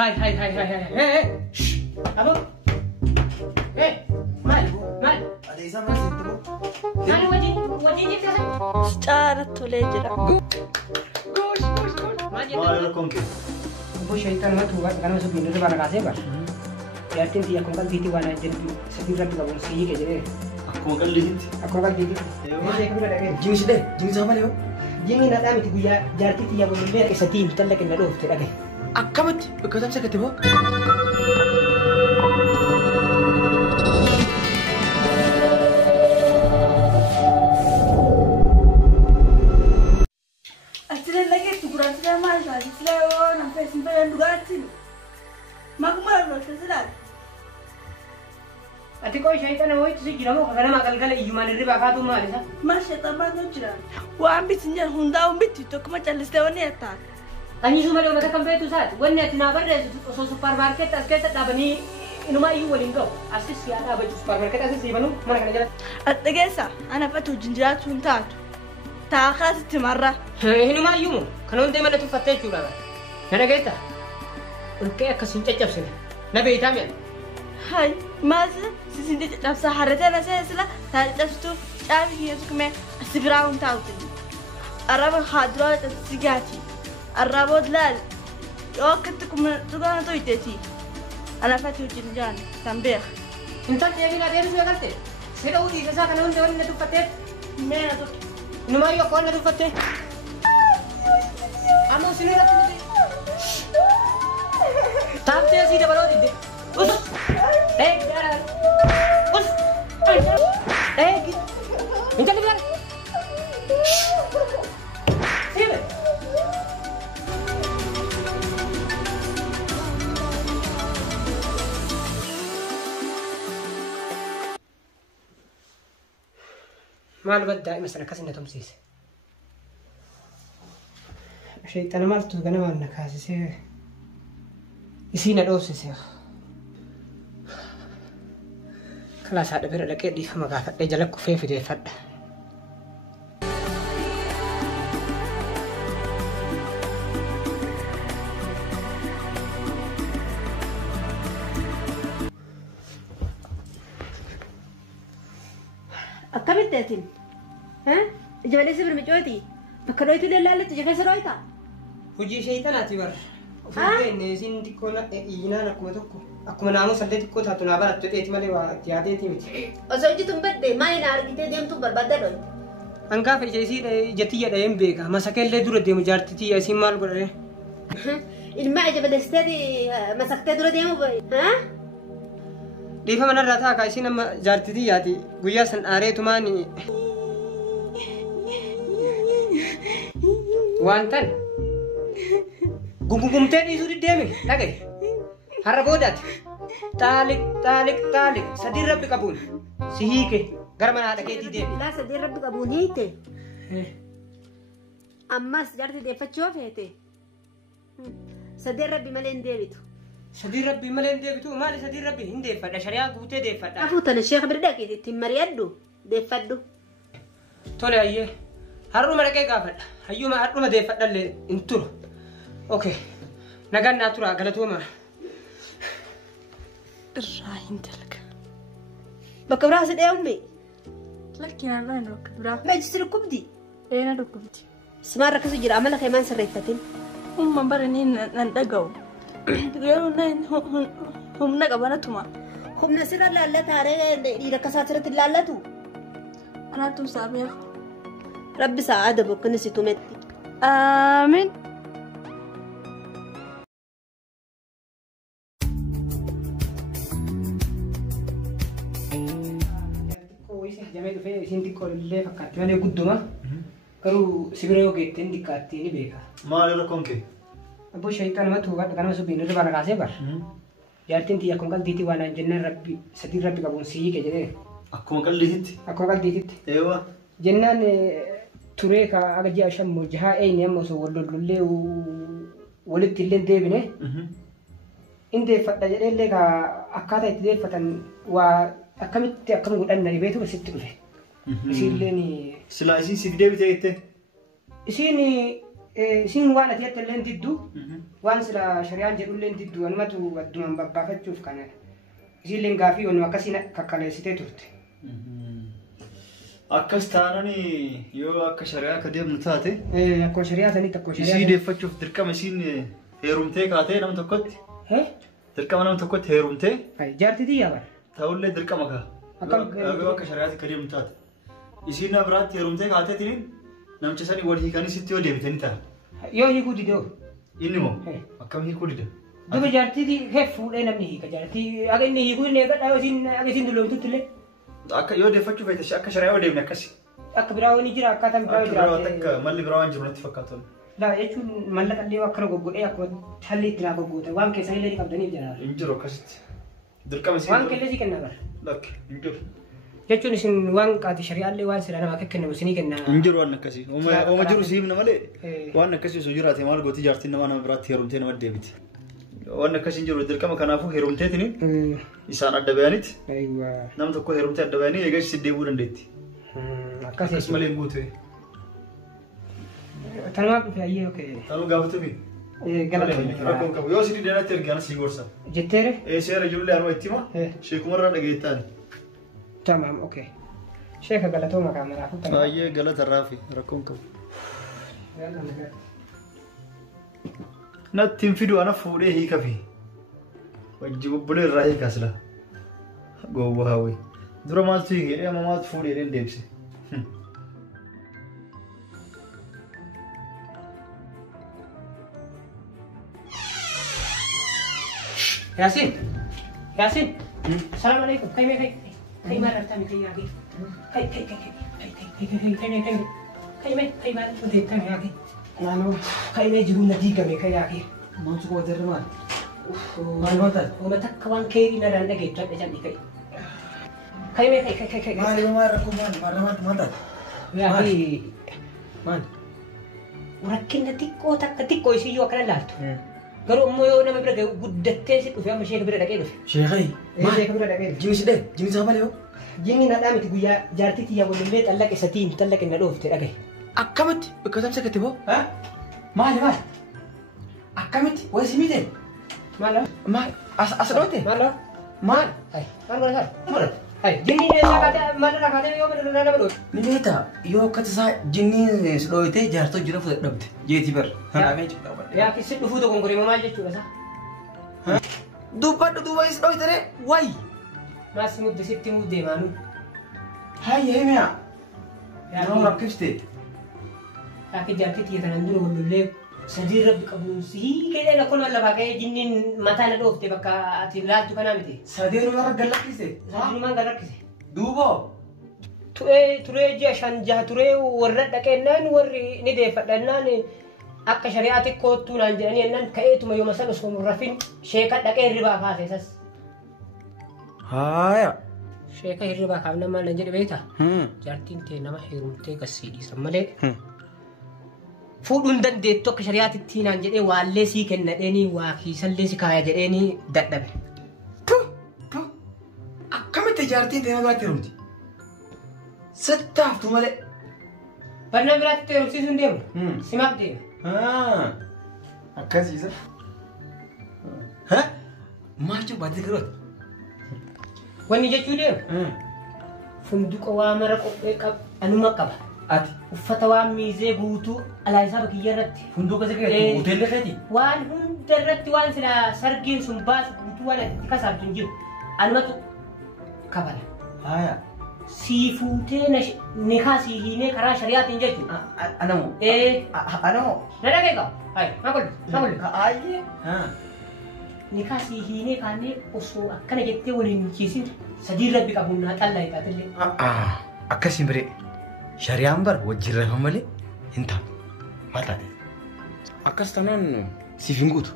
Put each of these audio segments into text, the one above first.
هاي أبو مال هذا إذا ما سنتبه مال وجهي كذا اشتارت وليجرا ما ما لكم كيف أبو شيطان ما تقول كانوا سبين itu barang kasih bar yakin dia kongkal titi wana jadi sepira tiga puluh sih kayak aku kan lihat aku kan titi jenis deh jenis apa leo jini nak kami tu ya jadi tiga puluh lima kesatin telah kena doh tidak ke akamat bekas saya ketemu lagi tukuran sudah masuk di selewon sampai sembilan duratin makmur loh sesudah ati kau syaitan awak itu sih kira mau karena makal kali ijuman dari bakal tu mah ada masih tambah tu cerah wah ambil sinjal Honda ambil itu kemana selewon ni atas tanya cuma dia kata kampai tu saat wanita tinabar deh so supermarket asal tak dapat ni inuma iu walingkau asis siapa baju supermarket asis sih banu mana kena jalan atagesa anak patu jinjat suntat تاخذ مرة هنا ما يومو كانوا دائما تفتح جولا هنا كيتا ولكن كسين تجاب سنة نبي يتامين هاي ماذا سنتي نفس حرتنا سيسلا تجلستو شافي هي كمان السبراون تاوتن الرابع خادرات السجاتي الرابع دلال وقتكم تقولون تويتي أنا فاتو جنجان تنبيه انت تيجي لا دير سوى قلت سيدا ودي كذا كانوا دائما تفتح مين نما يكون له فتح أنا سنين أقول تابت يا سيدي بلو دي بس بس انت اللي بيعرف سيبه ما البدأ مثلا كسنة تمسيس شيء أنا ما أفتح أنا ما نكاسس يسينا دوسس يا خلاص هذا بير لك دي فما قافت جلك في دي فد أكمل تاتين ها جبالي سبر مجوتي فكرويتو دلالة تجي سرويتا هجي شيطان أتبر فين سين تكون إينا نكوتوكو أكو منامو سلتي تكو تاتونا برا تيتي مالي واتياتي تيمتي أزوجي تنبدي ما ينار كتير ديم تبر بدلوي أنكا في جيسي جتية دايم بيكا ما سكين لي دورة ديم جارتي يا سيمال برا الماء جبل استدي مسكتي دورة ديم ها ديفا من الراتها كايسين أما جارتي ياتي قويا سن آريتو ماني وانتن قمتين يسودي ديمي لقي هربودات تالك سدير ربي قبول سيهيكي غرمنا هذا كيتي ديمي لا سدير ربي قبول هيتي أما سجارتي دي فتشوف هيتي سدير ربي ملين ديبتو سدير ربي ملين ديبتو مالي سدير ربي هندي فدا شريعة قوتي دي فدا أفوتنا الشيخ بردك تمريدو دي فدو تولي أيه هرو مركي قافل هيوما هرو ما دي فدا اللي انترو اوكي نقال ناتورا قالتوما الراهين تلك بكبرها سد يا أمي لكن أنا بكبرها ما يجسر كبدي أنا ركبتي سمار ركزوا جرا عملها كمان سريفتين هم برنين ندقوا يقولون هم نقبلتهما هم نسير لا تاري ركسات لا تو أنا توصابي ربي سعادة بك نسيتو متي آمين جميل في سنتي كل اللي فكرت مالي قدومه كرو سبريو كيتين دكاتي ني بيكا ما لكم كيف أبو شيطان ما توبا كانوا سبين ربا ركاسه بر جارتين تي أكون قال ديتي وانا جنة ربي سدير ربي كابون سيي كجده أكو كان ليت أكون قال ديتي أيوة جنة توريكا أجي أشم مجها أي نيم مسو ولدلله ولد اللي ديبنه إن دفت اللي كا أكاد يدفتن وأكمل أقول أن يبيته بس تقوله يصير لني سلاسين سيدي بتاعته يصيرني سين وانا تيت اللي ندو waan sila shari'aan jedhullee didduu anumatu addumaan babbaafachuuf kana isiillee gaafii wanuma akkasiin kakkaleessitee turte. Akkas taanani yoo akka shari'aa akka deemnu taate. Akkuma shari'aa sanitti akkuma shari'aa. Isii deeffachuuf dirqama isiin heerumtee kaatee nama tokkotti. Dirqama nama tokkotti heerumtee. Jaartii xiyyaa bara. Ta'ullee dirqama kaa. Akka shari'aatti akka deemnu taate. Isiin na biraatti heerumtee kaateetiin namicha sanii wal hiikanii sitti yoo deebitanii ta'a. Yoo hiikuu didoo. Inni moo akkam hiikuu dida? Duba jaartii fuudhee namni hiika jaartii akka inni hiikuu inni eegadhaa yoo isin dulloomtutti illee. Akka yoo deeffachuu feete akka shari'aa yoo deemne akkasi. Akka biraa wani jira akkaataan biraa jira. Akka malli biraa waan jiru natti fakkaatu. Laa jechuun mallaqa illee akkana goggodhee akkuma halli itti naa goggootan waan keessan illee qabdaniif jira. Hin jiru akkasitti. Dirqama isin. Waan kellee si kenna bara. Lakki hin jiru. Jechuun isin waan qaati shari'aa illee waan sirraa namaa akka kennamu isinii kenna. Hin jiru waan akkasii. Ooma jiru si himna malee waan akkasii osoo jiraate maal gooti jaartiin nama biraatti heerumtee nama deebiti. Waan akkasii hin jiru dirqama kanaafuu heerumteetiin isaan adda bayaniti. Nama tokko heerumtee adda bayanii eegas si deebuu dandeetti. Akkas malee hin guutu. Tanumaaf dhufe ayyee okee. Tanuu gaafatuufi. Rakkoon qabu yoo sidii deematti ergaan si gorsa. Jetteere? Seera ijoollee anuma itti hima. Sheekumarraa dhageettaan. Tamam okee. Sheeka galatooma kaameraaf. Baay'ee galata raafi rakkoon qabu. Natti hin fidu ana fuudhee hiika fi wajji bubbulee irraa hiika sila gowwaa hawwee dura maaltu hiike amma maaltu fuudhee dhen deebise. Yasin, Yasin, assalamualaikum. Kai mana tami kai lagi? Kai mana tu dek tami lagi? Nano, kai me jiru nadi kami kai lagi. Maksud kau terima? Mana tak? Oh, mata kawan kai ni nara lagi cat macam ni kai. Kai me kai. Mari mari aku mana? Lagi, man. Urakin nanti kau tak ketik kau isi juga kena lalu. Garuu ammoo yoo nama bira guddattee si dhufe amma sheeka bira dhaqee dhufe. Sheekai. Sheeka bira dhaqee dhufe. Jimisi dhee, jimisi haa malee hoo? Jimmi nadhaa miti guyyaa jaartii xiyyaa walillee xallaqa isatiin xallaqa na dhoofte dhagaye. Akkamitti bakka tamsa gatti boo? Maali? Akkamitti? Wayi si miite? Maal? As dhoote? Maal? Maal godhataa? Maal? Jinni maalirraa kaatee yoo nama dhoofte? Ni beektaa yoo akka tasaa jinni si dhooyitee jaartoo jira fudhate dhabde jeetii bar. Yaa kisi dhufuu tokko goree maal jechuudha isaa? Duuba is dhooyitee wayi. Maas mudde sitti muddee maanu. Hayya himiya. Nama rakkifte. Akka jaartii xiyya tanan dura wallollee sadii rabbi qabuun sii kedhee lakkoo lafaa ka'ee jinniin mataa na dhoofte bakka ati laattu kanaa miti. Sadii numarra gallakkise. Sadii numaan gallakkise. Duuboo. Turee ji'a 5 6 turee warra dhaqeennaan warri ni deeffadhannaan akka shari'aatti koottuu naan jedhanii ennaan ka'eetuma yooma san osoo rafin sheeka dhaqee hirribaa kaase sas. Haaya. Sheeka hirribaa kaafna maal nan jedhe beektaa? Jaartiin tee nama heerumtee gassii dhiisan malee. Fuudhuun dandeettu akka shari'aatti naan jedhee waallee sii kennadheenii waa kiisallee si kaaya jedheenii dadhabe. Akkamitti jaartiin tee nama biraatti heerumti? Sattaaftu malee. Barnaa biraatti heerumsiisuun deemu? Simaaf deema. Akkasiisa. Maal jiru baatee garoota? Wanni jechuu deemu? Funduqa waa mara qophee anuma qaba. Ati? Uffata waan miizee guutuu alaayisaa bakkiyya irratti. Funduqa isa keessatti hoteelli irratti? Waan hunda irratti waan sila sargiin sun baasu guutuu waan itti kasaabtu hin jiru. Anumatu kabala. Haaya. Sii fuutee nikaa sii hiinee karaa shari'aatiin jechuudha. Anamoo? Anamoo? Na dhagee qaba. Hayi, maa golli? Ayyee. Nikaa sii hiinee kaannee osoo akkana jettee waliin hiisin sadii rabbi qabuun naa xallaa hitaatellee. Akkasiin biree shari'aan bar wajjin rafa malee hin taa'u. Maal taate? Akkas taanaan siif hin guutu.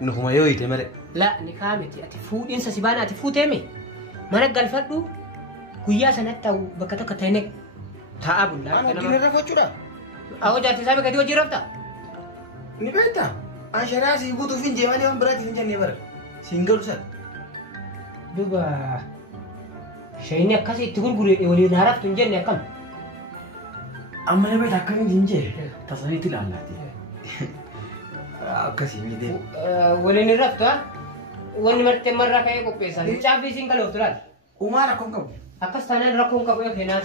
Nukuma yoo hiite malee. La nikaa miti ati fuudhiinsa si baana ati fuuteemi. Mana galfadhu guyyaa sanatti ta'u bakka tokko ta'inee taa'aa bullaa. Aan wajjin rafa jechuudha? Awwa jaartii isaa beekati wajjin rafta? Ni beektaa? An shari'aa siif guutuuf hin jeemanii waan biraatiif hin jennee bara. Siin galu sana. Duuba shayini akkasii itti gurguree waliin haaraftu hin jenne akkam? Amma nama beektaa akkamiin hin jee tasaniitti ilaallaati. Akkasii miidhee. Waliin irratti wanni martee marraa ka'ee qopheessan. Caafii isiin galootu laal. Uumaa rakkoon qabu. Akkas taanaan rakkoon qabu yoo keenyaa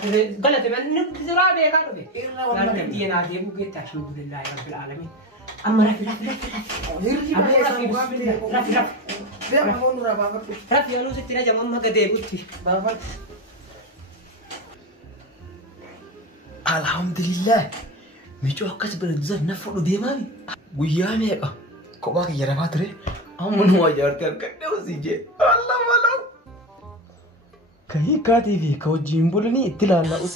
galate manni siraa beekaa dhufe. Laal dantii naa deebi'u geetta alhamdulillah rabbil alamin. Amma rafi. Rafi yoo nuti itti najamu amma gadeebutti. Alhamdulillah. Miicoo akkas biratti na fudhu deemaami. Guyyaa meeqa? Kophaa kiyya rafaa ture. Amma nu ijaartee argadhee hojii jee. Allah malau. Ka hiikkaatii fi ka wajjin bulanii itti ilaalla'u.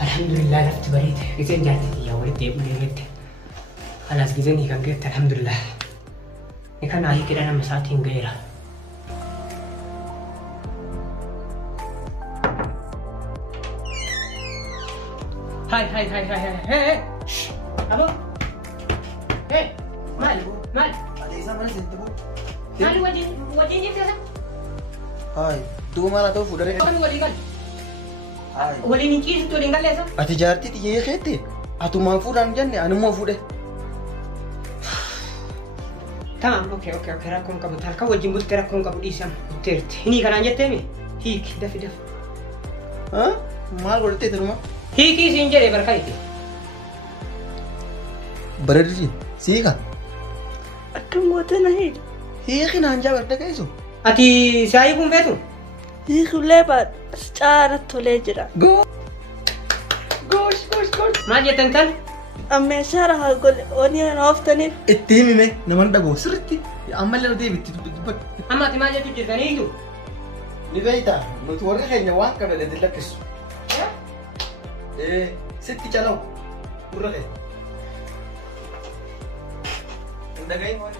Alhamdulillah lafti bareede. Giseen jaallati yaa walitti eeguun eegatti. Alaas giseen hiikan geette alhamdulillah. Ni kanaa hiikidha nama isaatiin gaheera. Hai. Hey. Abo. Hey. Maal. Adeemsa mana sitti bu'u. Maal wajjin jirti? Hai. Duuba maal haa ta'u fuudharee. Kan walii gal. Waliin hin ciisitu waliin galleessa? Ati jaartii xiyyee keetti atumaan fuudhaan jenne anummoo fuudhe. Tamam, okey rakkoon qabu. Halkan wajjin bultee rakkoon qabu dhiisama. Butteerti. Hinii kanaan jetteemi? Hiiki dafi. Maal godhattee turuma? Hiikii siin jedhee barkaayite. Bareeddi siika. Akkam gootee na hiika. Hiiki naan jaabarda geessu. Ati saayii kun feetu? Hiikullee baadha caala tolee jira. Gosh. Maal jettan tan? Ammeeshaa rahaa gole onii na ooftaniif. Itti himime naman dhagoo sirriitti ammallee deebitti dubbatu. Amma ati maal jettu jirtaniitu? Ni beektaa nuti warri keenya waan qabne itti lakkisu. Sitti calawu gurra kee. Hin dhagahin waan.